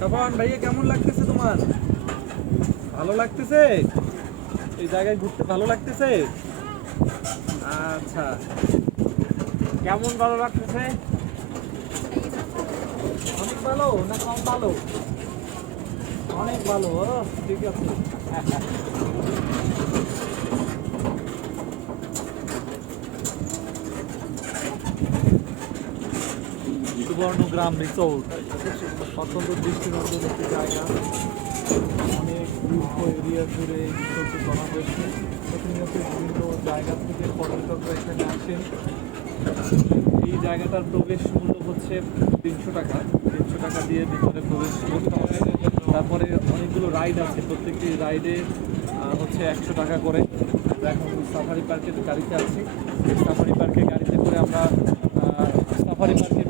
সাফান ভাইয়া, কেমন লাগতেছে তোমার? ভালো লাগতেছে? এই জায়গায় ঘুরতে ভালো লাগতেছে? আচ্ছা। কেমন ভালো লাগতেছে? অনেক ভালো না কম ভালো? অনেক ভালো ঠিক আছে। সুবর্ণগ্রাম রিসোর্ট। অত্যন্ত দৃষ্টিনন্দন একটি জায়গা। অনেক দীর্ঘ এরিয়া জুড়ে এই রিসোর্টটি করা হয়েছে। প্রতিনিয়ত বিভিন্ন জায়গা থেকে পর্যটকরা এখানে আসেন। এই জায়গাটার প্রবেশ মূল্য হচ্ছে তিনশো টাকা। তিনশো টাকা দিয়ে ভিতরে প্রবেশ করতে হবে। তারপরে অনেকগুলো রাইড আছে। প্রত্যেকটি রাইডে হচ্ছে একশো টাকা করে। আমরা এখন সাফারি পার্কের গাড়িতে আছি। সাফারি পার্কের গাড়িতে করে আমরা সাফারি যে